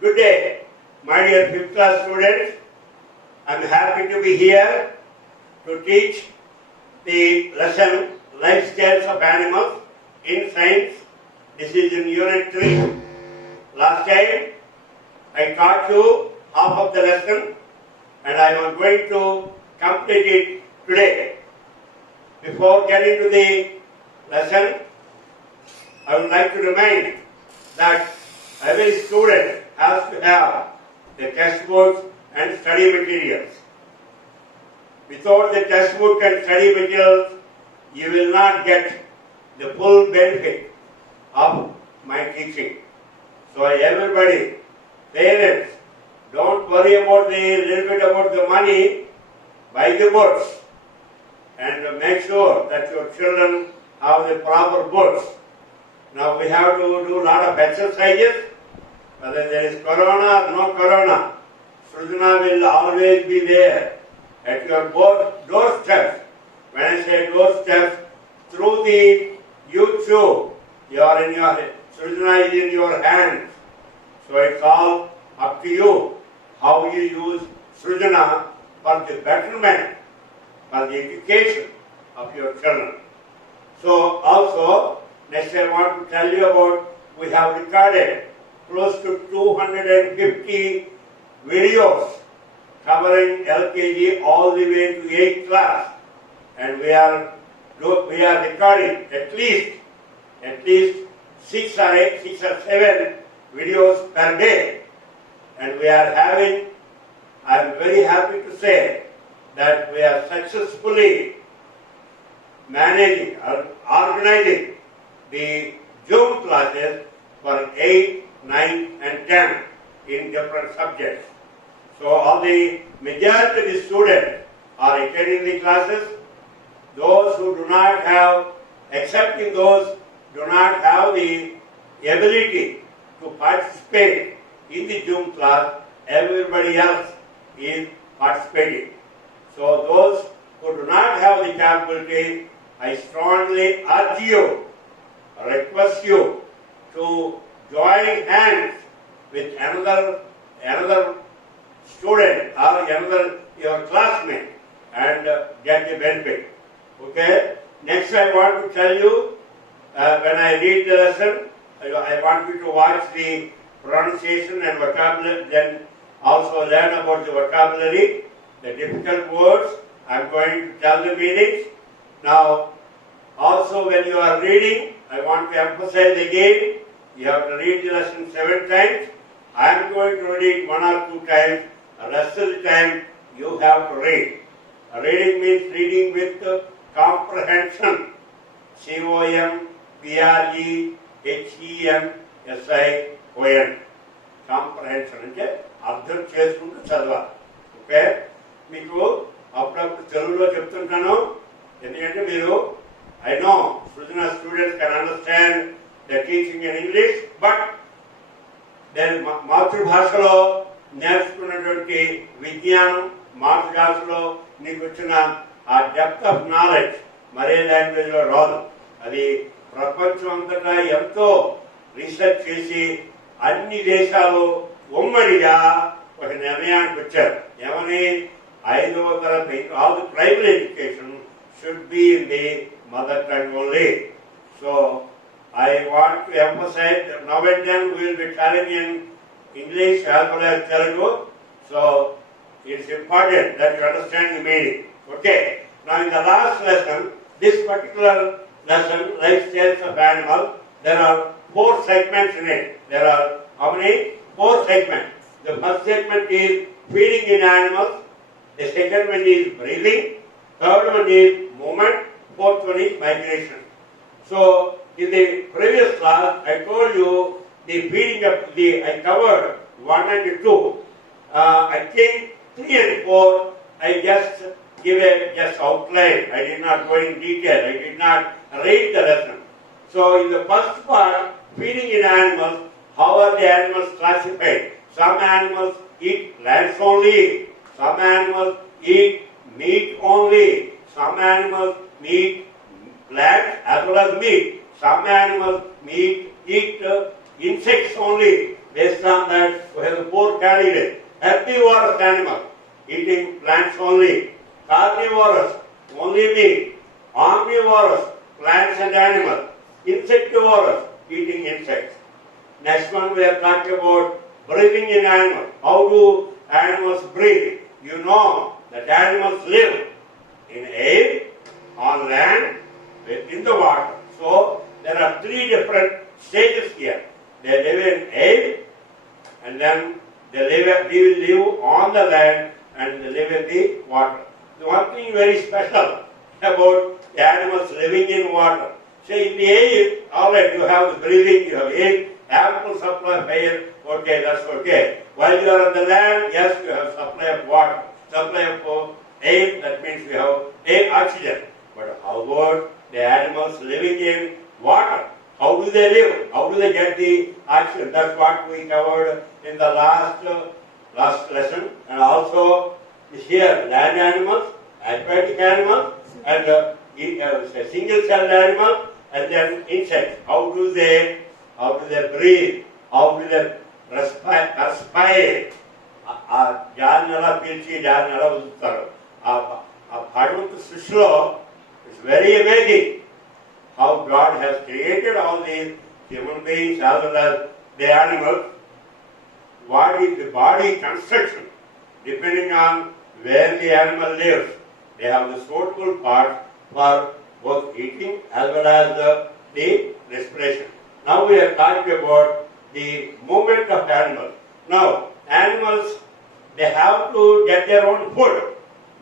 Good day, my dear 5th class students. I am happy to be here to teach the lesson Lifestyles of Animals in Science. This is in Unit 3. Last time I taught you half of the lesson and I am going to complete it today. Before getting to the lesson, I would like to remind that every student has to have the textbooks and study materials. Without the textbook and study materials, you will not get the full benefit of my teaching. So everybody, parents, don't worry about the little bit about the money, buy the books and make sure that your children have the proper books. Now we have to do a lot of exercises. Whether there is corona or no corona, Srijana will always be there at your doorsteps. When I say doorsteps, through the YouTube, Srijana is in your hands. So it's all up to you how you use Srijana for the betterment, for the education of your children. So also, next I want to tell you about, we have recorded close to 250 videos covering LKG all the way to 8th class, and we are recording at least 6 or 7 videos per day, and we are having, I am very happy to say that we are successfully managing or organizing the Zoom classes for 8, 9 and 10 in different subjects. So all the majority of the students are attending the classes. Those who do not have, excepting those do not have the ability to participate in the Zoom class, everybody else is participating. So those who do not have the capability, I strongly urge you, request you to join hands with another student or your classmate and get the benefit. Okay? Next I want to tell you, when I read the lesson, I want you to watch the pronunciation and vocabulary, then also learn about the vocabulary, the difficult words. I am going to tell the meanings. Now, also when you are reading, I want to emphasize again, you have to read the lesson 7 times. I am going to read it 1 or 2 times. The rest of the time, you have to read. Reading means reading with comprehension. COMPREHENSION. Comprehension అంటే అర్థం చేసుకుంటూ చదవాలి. Okay, మీకు అప్పుడప్పుడు తెలుగులో చెప్తుంటాను, ఎందుకంటే మీరు I know Srijana students can understand the teaching in English, but then మాతృభాషలో నేర్చుకున్నటువంటి విజ్ఞానం, మాతృభాషలో నీకు వచ్చిన ఆ డెప్త్ ఆఫ్ నాలెడ్జ్ మరే లాంగ్వేజ్లో రాదు. అది ప్రపంచం అంతటా ఎంతో రీసెర్చ్ చేసి అన్ని దేశాలు ఉమ్మడిగా ఒక నిర్ణయానికి వచ్చారు. ఏమని? 5వ తరగతి all the primary education should be in the mother tongue only. So I want to emphasize that now and then we will be telling in English as well as Telugu. So it's important that you understand the meaning. Okay. Now in the last lesson, this particular lesson, Lifestyles of Animals, there are 4 segments in it. There are how many? 4 segments. The first segment is feeding in animals. The second one is breathing. Third one is movement. 4th one is migration. So in the previous class, I told you the feeding of I covered 1 and 2. I think 3 and 4, I just give a outline. I did not go in detail. I did not read the lesson. So in the first part, feeding in animals, how are the animals classified? Some animals eat plants only. Some animals eat meat only. Some animals eat plants as well as meat. Some animals eat insects only. Based on that, we have carnivorous, herbivorous animal, eating plants only. Carnivorous, only meat. Omnivorous, plants and animals. Insectivorous, eating insects. Next one we are talking about breathing in animals. How do animals breathe? You know that animals live in air, on land, in the water. So there are three different stages here. They live in air, and then they live on the land, and they live in the water. The one thing very special about the animals living in water. Say in the air, all right, you have the breathing, you have air, ample supply of air, okay, that's okay. While you are on the land, yes, you have supply of water, supply of air, that means you have air, oxygen. But how about the animals living in water? How do they live? How do they get the oxygen? That's what we covered in the last lesson. And also here, land animals, aquatic animals, and single-celled animals, and then insects. How do they breathe? How do they respire? జారినలా పీల్చి జారినలా వదులుతారు. భగవంతుడి సృష్టిలో it's very amazing how God has created all these human beings as well as the animals. What is the body construction? Depending on where the animal lives, they have the suitable parts for both eating as well as the respiration. Now we are talking about the movement of animals. Now, animals, they have to get their own food.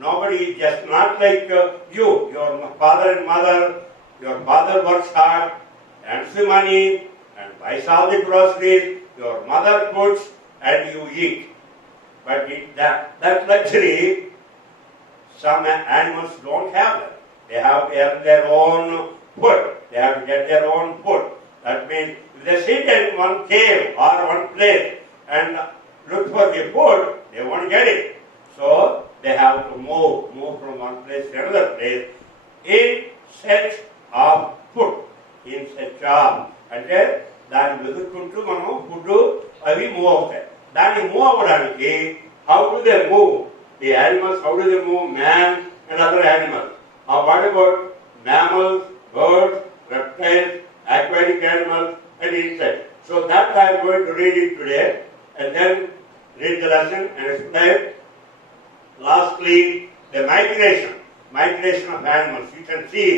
Nobody is just not like you, your father and mother. Your father works hard, earns the money, and buys all the groceries. Your mother cooks, and you eat. But that luxury, some animals don't have that. They have to earn their own food. They have to get their own food. That means if they sit in one cave or one place and look for the food, they won't get it. So they have to move from one place to another place in search of food. In search of. అంటే దాన్ని వెతుక్కుంటూ మనం food అవి move అవుతాయి. దాన్ని move అవ్వడానికి how do they move? The animals, how do they move? Man and other animals. What about mammals, birds, reptiles, aquatic animals, and insects? So that I am going to read it today, and then read the lesson and explain. Lastly, the migration of animals. You can see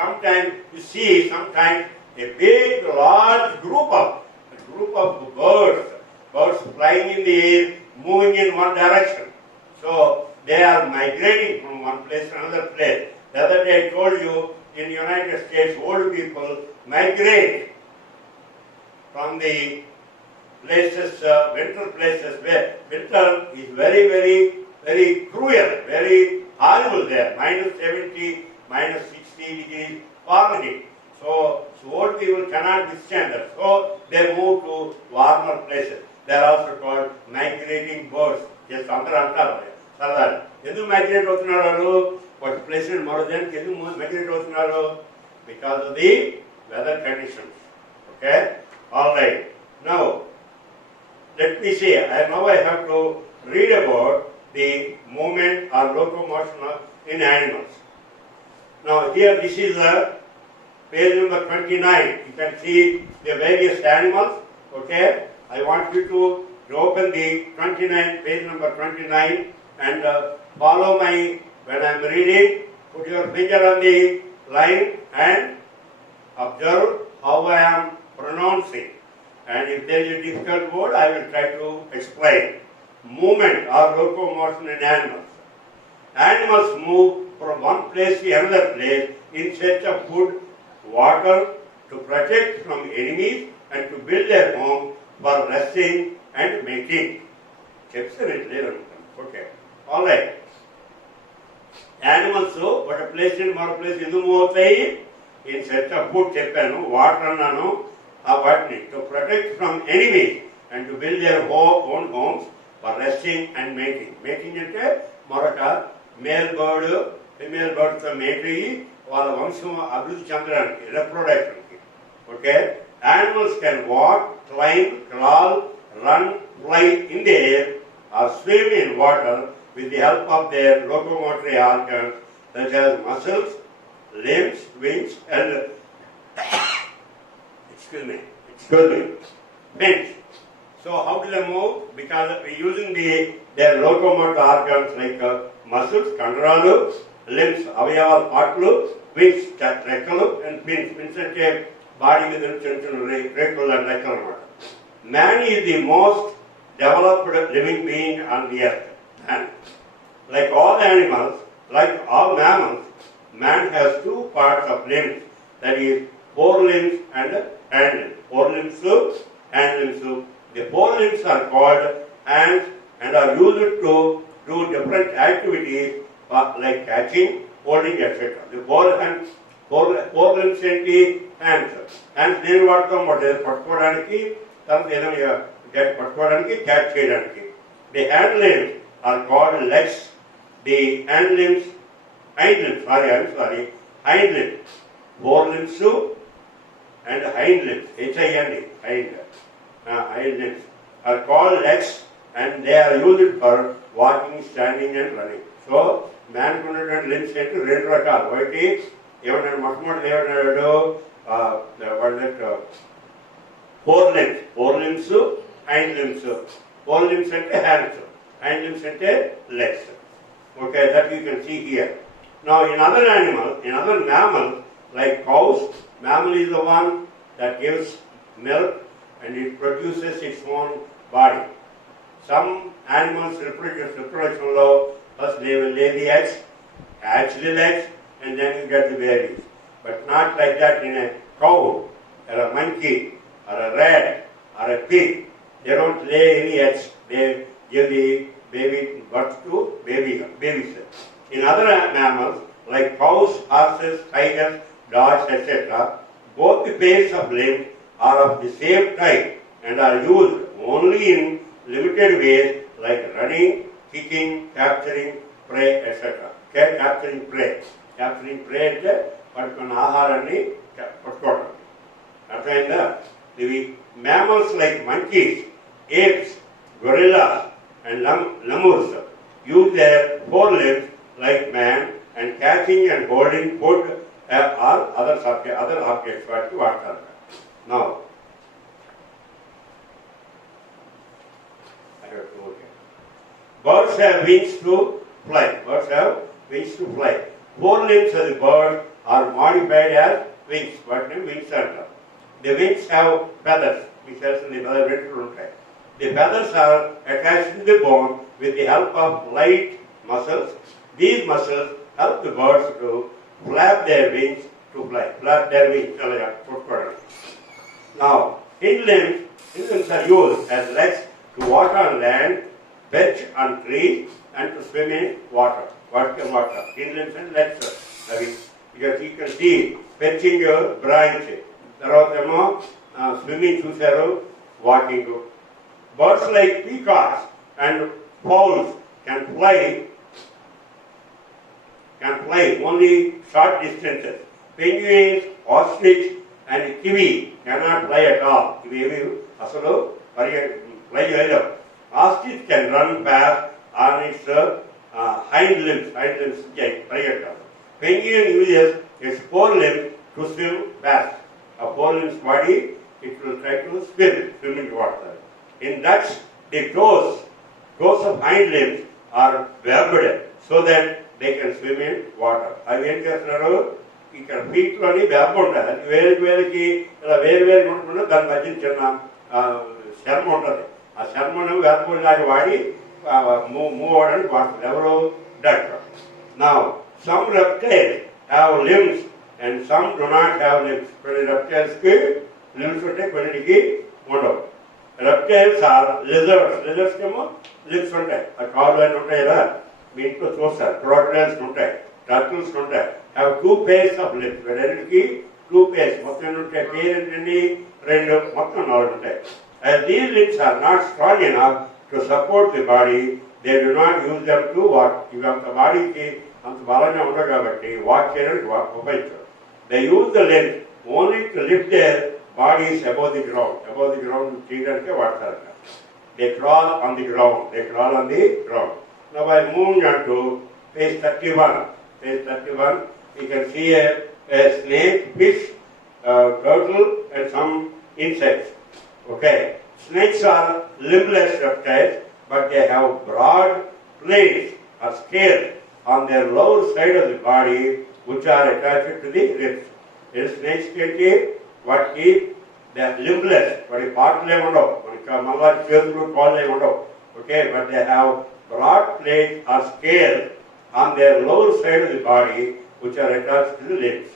sometimes a big, large group of birds flying in the air, moving in one direction. So they are migrating from one place to another place. The other day I told you, in the United States, old people migrate from the places, winter places, where winter is very, very, very cruel, very horrible there, -70, -60 degrees Fahrenheit. So old people cannot withstand that. So they move to warmer places. They are also called migrating birds. Yes, అందరూ అంటారు సరదాగా. ఎందుకు migrate అవుతున్నారు వాళ్ళు? ఒక place నుండి మరో దానికి ఎందుకు మైగ్రేట్ అవుతున్నారు? Because of the weather conditions. Okay? All right. Now, let me see. Now I have to read about the movement or locomotion in animals. Now here this is page number 29. You can see the various animals. Okay, I want you to open the 29, page number 29, and follow my, when I am reading, put your finger on the line and observe how I am pronouncing. And if there is a difficult word, I will try to explain. Movement or locomotion in animals. Animals move from one place to another place in search of food, water, to protect from enemies, and to build their home for resting and mating. Okay. All right. Animals, what a place in more place ఎందుకు move అవుతాయి? In search of food చెప్పాను, water అన్నాను, వాటిని to protect from enemies and to build their own homes for resting and mating. Mating అంటే మరొక male bird female బర్డ్తో mate అయ్యి వాళ్ళ వంశం అభివృద్ధి చెందడానికి, రిప్రొడక్షన్కి. Okay, animals can walk, climb, crawl, run, fly in the air or swim in water with the help of their locomotory organs such as muscles, limbs, wings, and fins. So how do they move? Because we're using their locomotor organs like muscles, కండరాలు, limbs, అవయవాలు, పార్ట్లు, wings, రెక్కలు, and fins. Fins అంటే body మీద చిన్న చిన్న రేకులు and రెక్కలు అన్నమాట. Man is the most developed living being on the earth. And like all animals, like all mammals, man has two parts of limbs, that is forelimbs and hand limbs. Forelimbs, hand limbs. The forelimbs are called hands and are used to do different activities like catching, holding, etc. The forelimbs ఏంటి? Hands. Hands నేను వాడతాం పట్టుకోవడానికి, పట్టుకోవడానికి, catch చేయడానికి. The hand limbs are called legs. The hind limbs, hind limbs and hind limbs, H-I-N-D, hind limbs are called legs, and they are used for walking, standing and running. So, man kunnatuvanti limbs ఏంటి? రెండు రకాలు. ఒకటి ఏమన్నాడు? మొట్టమొదటి ఏమన్నాడు? forelimbs, hind limbs. Forelimbs అంటే hands, hind limbs అంటే legs. Okay, that you can see here. Now, in other mammals, like cows, mammal is the one that gives milk and it produces its own body. Some animals reproduction law, first they will lay the eggs, hatch the eggs, and then you get the babies. But not like that in a cow, or a monkey, or a rat, or a pig. They don't lay any eggs. They give the baby birth to babies. In other mammals, like cows, horses, tigers, dogs, etc., both the pairs of limbs are of the same type and are used only in limited ways like running, kicking, capturing prey, etc. Okay, capturing prey అంటే పట్టుకున్న ఆహారాన్ని పట్టుకోవడం. అర్థమైందా? ఇవి mammals like monkeys, apes, gorillas, and lemurs use their forelimbs like man and catching and holding food or other objects వాటికి వాడతారు. Now, birds have wings to fly. Forelimbs of the bird are modified as wings. What name? Wings అంటారు. The wings have feathers. The feathers are attached to the bone with the help of light muscles. These muscles help the birds to flap their wings to fly. Now, hind limbs are used as legs to walk on land, perch on trees, and to swim in water. Hind limbs and legs. Because you can see perching your branch. తర్వాత ఏమో swimming చూశారు, walking. Birds like peacocks and fowls can fly only short distances. Penguins, ostrich, and kiwi cannot fly at all. ఇవేవి అసలు fly చేయలేవు. Ostrich can run fast on its hind limbs పరిగెట్టాలి. Penguin uses its forelimbs to swim fast. A forelimbs body, it will try to swim in water. In ducks, the toes of hind limbs are webbed so that they can swim in water. అవి ఏం చేస్తున్నారు? ఇక్కడ feet లోని web ఉంటుంది. వేరుకి ఇలా వేరు ఉంటుందో దాని మధ్య చిన్న శర్మ ఉంటుంది. ఆ శర్మను వెబ్ లాగా వాడి మూవ్ అవడానికి వాడుతుంది. ఎవరు? Duck. Now, some reptiles have limbs and some do not have limbs. కొన్ని reptiles కి limbs ఉంటాయి, కొన్నిటికి ఉండవు. Reptiles are lizards. Lizards కేమో limbs ఉంటాయి. ఆ కాళ్ళు అని ఉంటాయి కదా, మీ ఇంట్లో చూస్తారు. Crocodiles ఉంటాయి, turtles ఉంటాయి. Have two pairs of limbs. రెండింటికి two pairs. మొత్తం ఉంటాయి. పేరు ఏంటండి? రెండు, మొత్తం 4 ఉంటాయి. As these limbs are not strong enough to support the body, they do not use them to walk. ఇవి అంత బాడీకి అంత బలంగా ఉండవు కాబట్టి వాక్ చేయడానికి ఉపయోగించరు. They use the limbs only to lift their bodies above the ground చేయడానికే వాడతారు. they crawl on the ground. They crawl on the ground. Now by moving on to page 31, you can see a snake, fish, turtle, and some insects. Okay, snakes are limbless reptiles, but they have broad plates or scales on their lower side of the body, which are attached to the ribs. This snakes can what keep the limbless, but a part okay, but they have broad plates or scales on their lower side of the body, which are attached to the lips.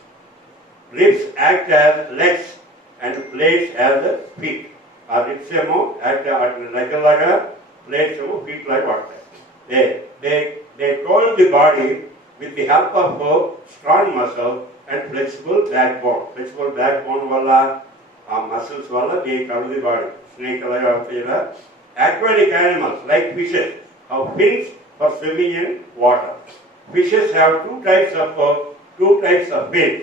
Lips act as legs and plates as feet. Or lips act like a plates feet like water. They control the body with the help of strong muscle and flexible backbone. Flexible backbone wala muscles wala they control the body. Snake aquatic animals like fishes have fins for swimming in water. Fishes have two types of fins,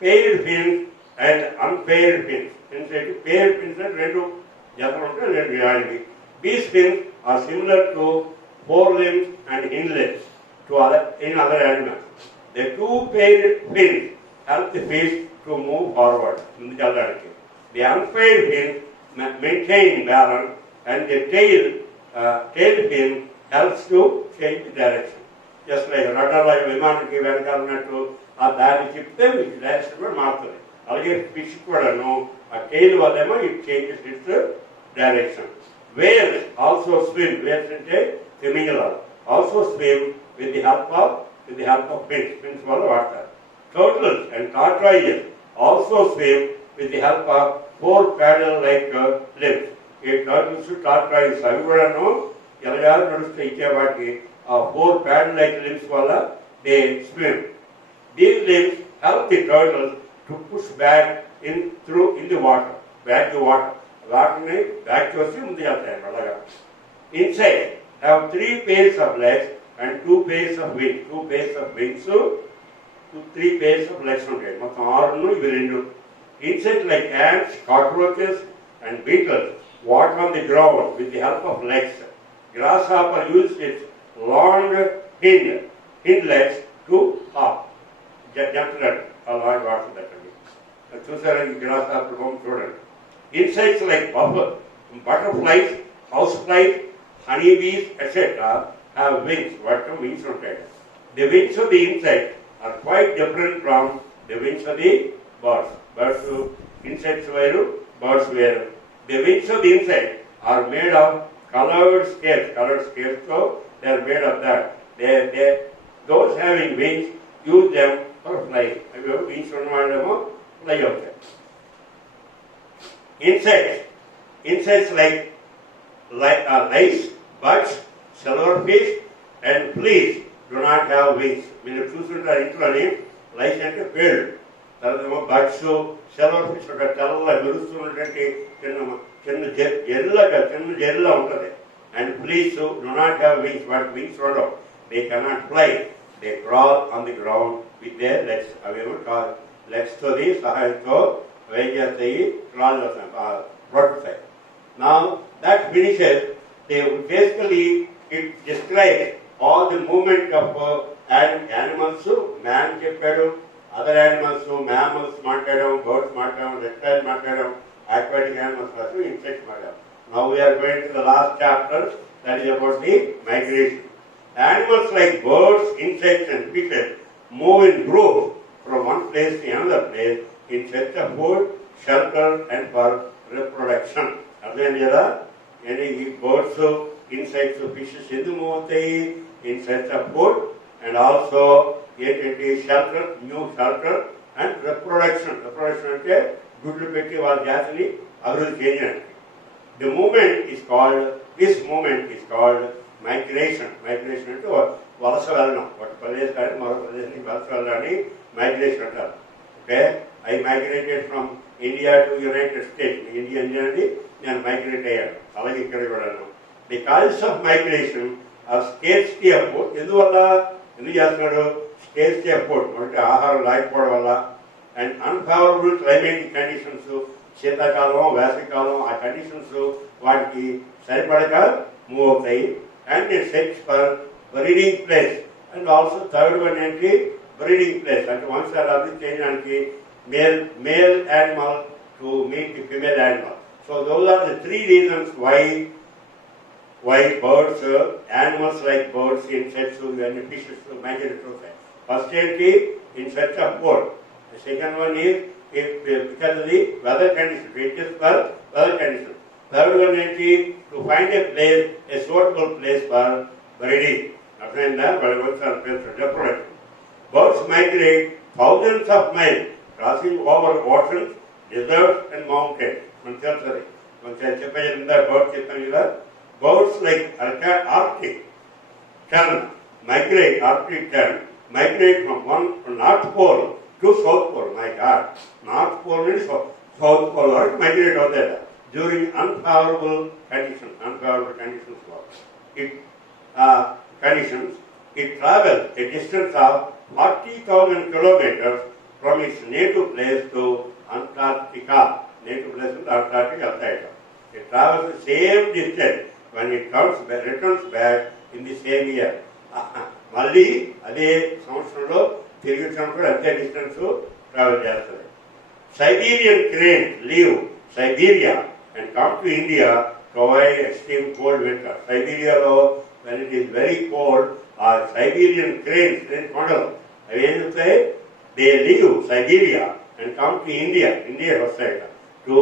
paired fins and unpaired fins. Paired fins and these fins are similar to forelimbs and hind limbs in other animals. The two paired fins help the fish to move forward. The unpaired fins maintain balance, and the tail fin helps to change the direction. Just like a rudder like Vimanaki Venkaranatu, a daddy chip them, it direction for master. Again, fish a tail whatever, it changes its direction. Whales also swim, whales and similar, also swim with the help of fins for the water. Turtles and tortoises also swim with the help of four paddle-like limbs. A turtle to tortoise, four paddle-like limbs they swim. These limbs help the turtles to push back in the water, back to water. Back to insects have three pairs of legs and two pairs of wings. Two pairs of wings, so three pairs of legs. Insects like ants, cockroaches, and beetles walk on the ground with the help of legs. Grasshopper uses its long hind legs to hop. Insects like butterflies, houseflies, honeybees, etc. have wings. What are wings? The wings of the insect are quite different from the wings of the birds. Insects were, birds were. The wings of the insect are made of colored scales, so they are made of that. Those having wings use them for flying. Wings fly out there. Insects like lice, bugs, silverfish, and fleas do not have wings. When you choose lice and failed. Bugs, silverfish, and fleas do not have wings, but wings they cannot fly. They crawl on the ground with their legs. Legs to the side to crawl. Now that finishes. Basically, it describes all the movement of animals, man, other animals, mammals, birds, reptiles, aquatic animals, insects. Now we are going to the last chapter, that is about the migration. Animals like birds, insects, and fishes move in groups from one place to another place in search of food, shelter, and for reproduction. Any birds, insects, fishes in search of food, and also shelter, new shelter, and reproduction. Reproduction is good was jasni, agriculture. This movement is called migration. Migration to Valasavalana. What place migration. Okay? I migrated from India to United States. India and migrated. The causes of migration are scarcity of food. Scarcity of food, and unfavorable climatic conditions, Shetakalam, Vasikalam, conditions సరిపడక move అవుతాయి. And it search for breeding place. And also third one ఏంటి, breeding place. అంటే వంశాలు అభివృద్ధి చేయడానికి male animal to meet the female animal. So those are the three reasons why birds, animals like birds, insects, and fishes migrate to the first entry in search of food. The second one is because of the weather conditions, it is for weather conditions. Third one entry to find a place, a suitable place for breeding. Birds migrate thousands of miles, crossing over oceans, deserts, and mountains. Birds like Arctic tern migrate from North Pole to South Pole. My God, North Pole and South Pole migrate out there during unfavorable conditions. It travels a distance of 40,000 kilometers from its native place to Antarctica. Native place to Antarctica. It travels the same distance when it returns back in the same year. మళ్ళీ అదే సంవత్సరంలో తిరిగి వచ్చినప్పుడు అంతే distance travel చేస్తుంది. Siberian cranes leave Siberia and come to India to avoid extreme cold winter. Siberiaలో when it is very cold, Siberian cranes కొండలు అవి ఏం చెప్తాయి, they leave Siberia and come to India వస్తాయి to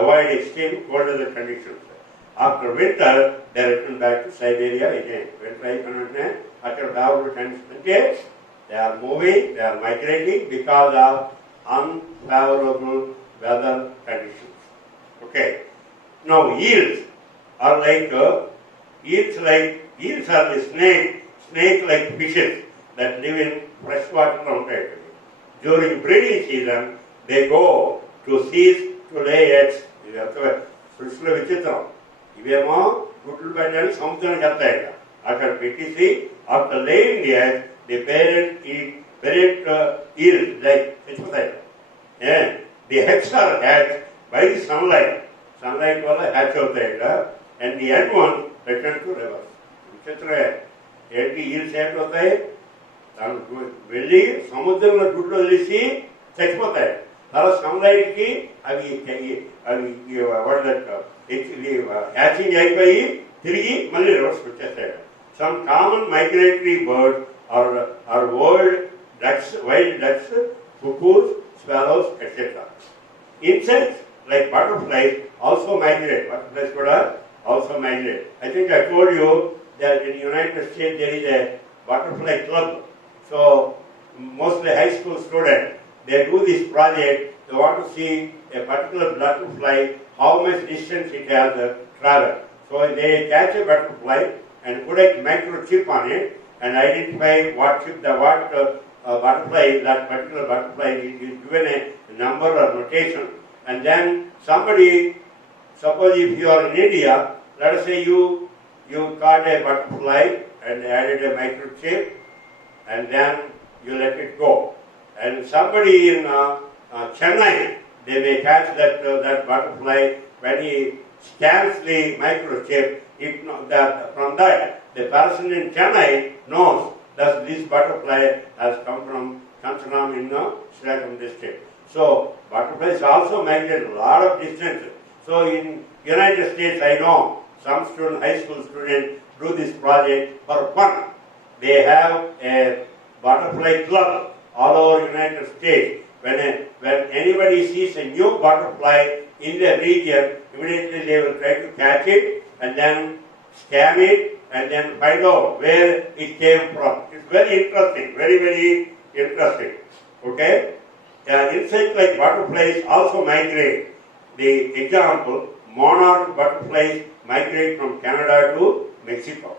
avoid extreme cold weather conditions. After winter, they return back to Siberia again. Winter అయిపోయిన అక్కడ favorable conditions అంటే they are moving, they are migrating because of unfavorable weather conditions. Okay. Now eels are the snake-like fishes that live in freshwater mountains. During breeding season, they go to seas to lay eggs. సృష్టిలో విచిత్రం, ఇవేమో గుడ్లు పెట్టడానికి సముద్రానికి వెళ్తాయి. అక్కడ పెట్టేసి after laying the eggs the parent eels చచ్చిపోతాయి. The eggs are hatch by the sunlight వల్ల హ్యాచ్ అవుతాయి. And the egg one return to rivers. విచిత్రమే ఏంటి, ఈల్స్ ఏంటవుతాయి, దాని వెళ్ళి సముద్రంలో గుడ్లు వదిలేసి చచ్చిపోతాయి. తర్వాత సన్లైట్కి అవి హ్యాచింగ్ అయిపోయి తిరిగి మళ్ళీ రివర్స్ వచ్చేస్తాయి. Some common migratory birds or wild ducks, cuckoos, swallows, etc. Insects like butterflies also migrate. Butterflies kuda also migrate. I think I told you that in the United States there is a butterfly club. So mostly high school students, they do this project. They want to see a particular butterfly, how much distance it has traveled. So they catch a butterfly and put a microchip on it and identify what butterfly, that particular butterfly is given a number or notation. And then somebody, suppose if you are in India, let us say you caught a butterfly and added a microchip and then you let it go. And somebody in Chennai, they may catch that butterfly. When he scans the microchip, from that the person in Chennai knows that this butterfly has come from Kancharam in Srirampur district. So butterflies also migrate a lot of distances. So in United States, I know some high school students do this project for fun. They have a butterfly club all over United States. When anybody sees a new butterfly in the region, immediately they will try to catch it and then scan it and then find out where it came from. It's very interesting, very, very interesting. Okay? Insects like butterflies also migrate. The example, monarch butterflies migrate from Canada to Mexico.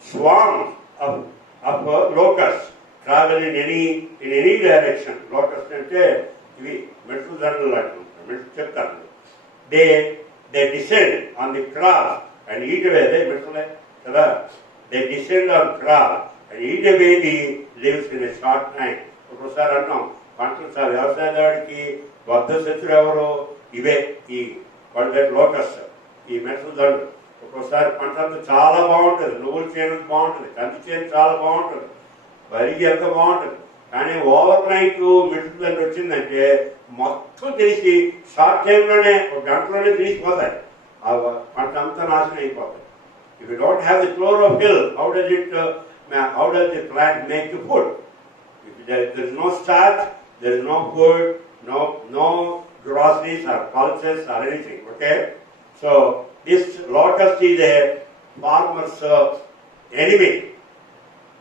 Swarms of locusts travel in any direction. Locusts ante ivi metu dandalu laattuntaru, metu cheptaru. They descend on the crab and eat away. They descend on crab and eat away the leaves in a short time. ఒకసారి అన్నాం, పంటలు వ్యవసాయదాడికి వద్ద శత్రు ఎవరు, ఇవే ఈ locus, ఈ మెట్లు దండు. ఒక్కోసారి పంట అంతా చాలా బాగుంటుంది, నువ్వుల చేను బాగుంటుంది, కంది చేను చాలా బాగుంటుంది, వరి అంతా బాగుంటుంది. కానీ ఓవర్ నైట్ మిడ్ వచ్చిందంటే మొత్తం తెలిసి షార్ట్ టైంలోనే ఒక గంటలోనే తెలిసిపోతాయి, ఆ పంట అంతా నాశనం అయిపోతాయి. If you don't have the chlorophyll, how does the plant make the food? If there is no starch, there is no food, no groceries or pulses or anything. Okay, so this locust is a farmer's enemy.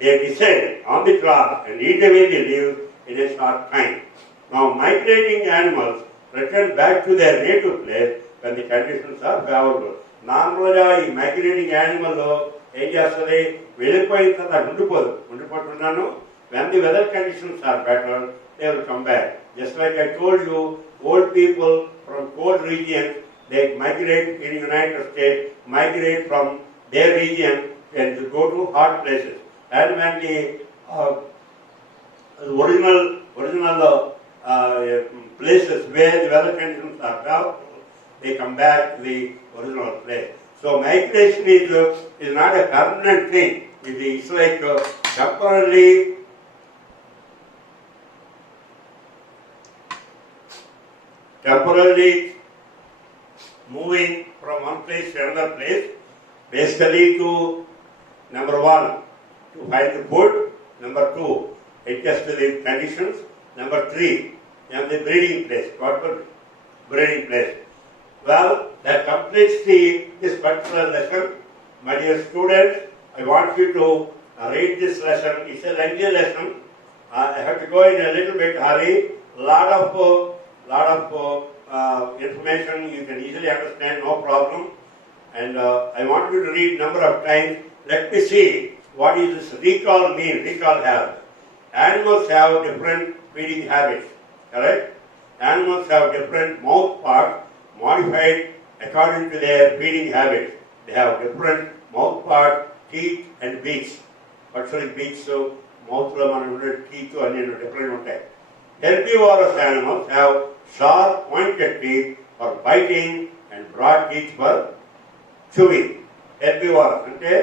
They descend on the crop and eat away the leaves in a short time. Now, migrating animals return back to their native place when the conditions are favorable. నార్మల్గా ఈ migrating animal ఏం చేస్తుంది, వెళ్ళిపోయిన తర్వాత ఉండిపోతున్నాను. When the weather conditions are better, they will come back. Just like I told you, old people from cold regions, they migrate in the United States, migrate from their region and go to hot places. And when the original places where the weather conditions are favorable, they come back to the original place. So migration is not a permanent thing. It's like temporarily moving from one place to another place, basically to number one, to find the food, number two, adjust to the conditions, number three, and the breeding place, proper breeding place. Well, that completes this particular lesson. My dear students, I want you to read this lesson. It's a lengthy lesson. I have to go in a little bit hurry. Lot of information you can easily understand, no problem. And I want you to read number of times. Let me see what is this recall mean. Recall habits. Animals have different feeding habits. Correct? Animals have different mouth parts modified according to their feeding habits. They have different mouth parts, teeth and beaks. Actually beaks, so mouth lo manam teeth and different untai. Herbivorous animals have sharp pointed teeth for biting and broad teeth for chewing. Herbivorous ante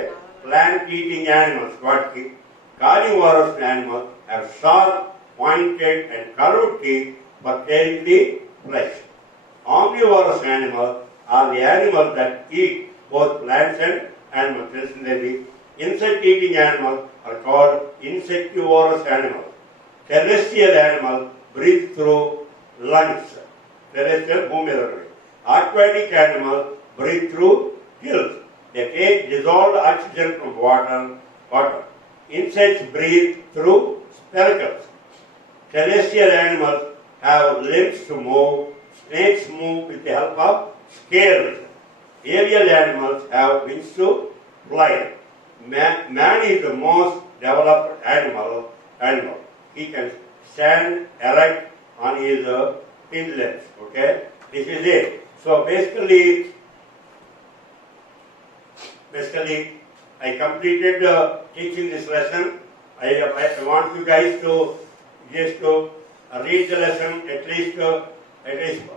plant eating animals got teeth. Carnivorous animals have sharp pointed and curved teeth for tearing the flesh. Omnivorous animals are the animals that eat both plants and animals. The insect-eating animals are called insectivorous animals. Terrestrial animals breathe through lungs. Terrestrial, aquatic animals breathe through gills. They take dissolved oxygen from water. Insects breathe through spiracles. Terrestrial animals have limbs to move. Snakes move with the help of scales. Aerial animals have wings to fly. Man is the most developed animal. He can stand erect on his hind legs. Okay, this is it. So basically, I completed teaching this lesson. I want you guys to just read the lesson at least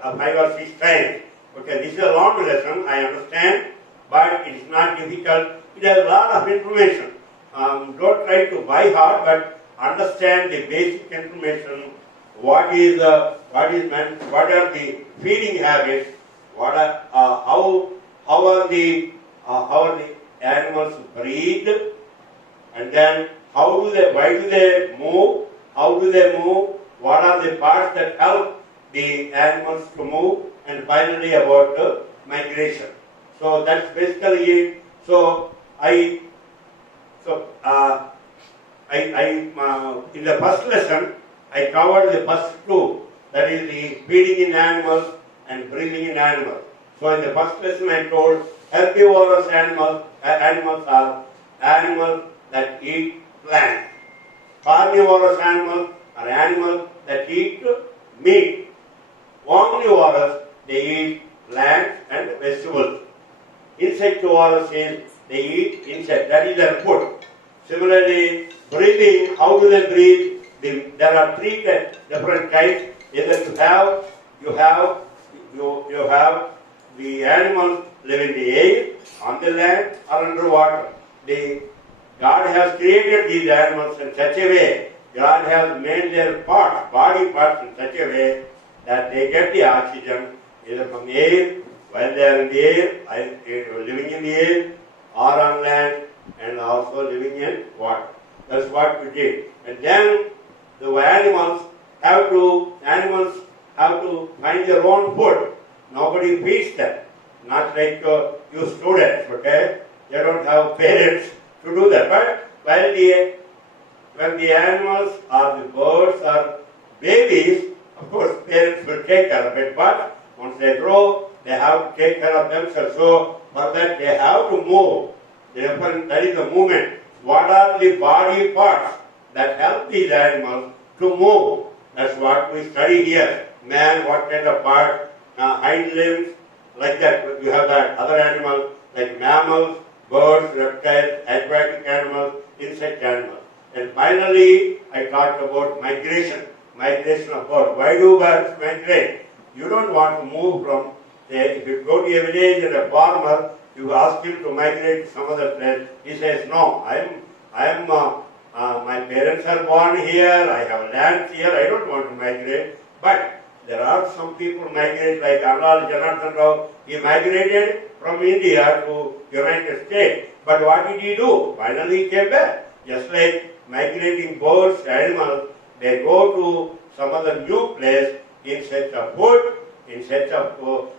5 or 6 times. Okay, this is a long lesson, I understand, but it is not difficult. It has a lot of information. Don't try to by heart, but understand the basic information. What are the feeding habits? How are the animals breathe? And then why do they move? How do they move? What are the parts that help the animals to move? And finally about migration. So that's basically it. So in the first lesson I covered the first two, that is the feeding in animals and breathing in animals. So in the first lesson I told herbivorous animals are animals that eat plants. Carnivorous animals are animals that eat meat. Omnivorous, they eat plants and vegetables. Insectivorous is they eat insects, that is their food. Similarly, breathing, how do they breathe? There are 3 different types. Either you have the animals live in the air, on the land, or underwater. God has created these animals in such a way, God has made their parts, body parts in such a way that they get the oxygen either from the air, while they are in the air, living in the air, or on land, and also living in water. That's what we did. And then the animals have to find their own food. Nobody feeds them. Not like you students, okay? They don't have parents to do that. But when the animals or the birds are babies, of course parents will take care of it. But once they grow, they have to take care of themselves. So for that they have to move. Therefore, that is the movement. What are the body parts that help these animals to move? That's what we study here. Man, what kind of part? Hind limbs, like that. You have that other animals like mammals, birds, reptiles, aquatic animals, insect animals. And finally, I talked about migration. Migration of birds. Why do birds migrate? You don't want to move from, say, if you go to a village and a farmer, you ask him to migrate to some other place. He says, no, my parents are born here, I have land here, I don't want to migrate. But there are some people migrate, like Allada Janardhana Rao. He migrated from India to United States. But what did he do? Finally he came back. Just like migrating birds, animals, they go to some other new place in search of food, in search of good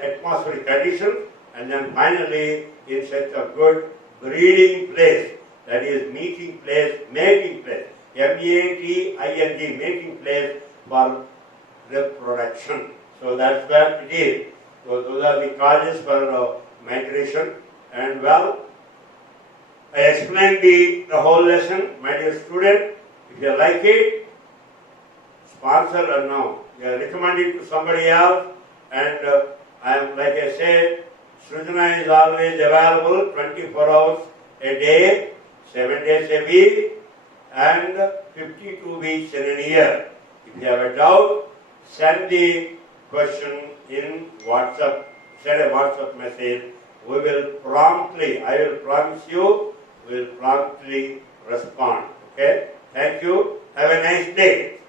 atmospheric conditions, and then finally in search of good breeding place, that is mating place, M-A-T-I-N-G, mating place for reproduction. So that's where it is. So those are the causes for migration. And well, I explained the whole lesson, my dear student. If you like it, sponsor or no. You recommend it to somebody else. And I am, like I said, Srijana is always available 24 hours a day, 7 days a week, and 52 weeks in a year. If you have a doubt, send the question in WhatsApp, send a WhatsApp message. I will promise you, we will promptly respond. Okay? Thank you. Have a nice day.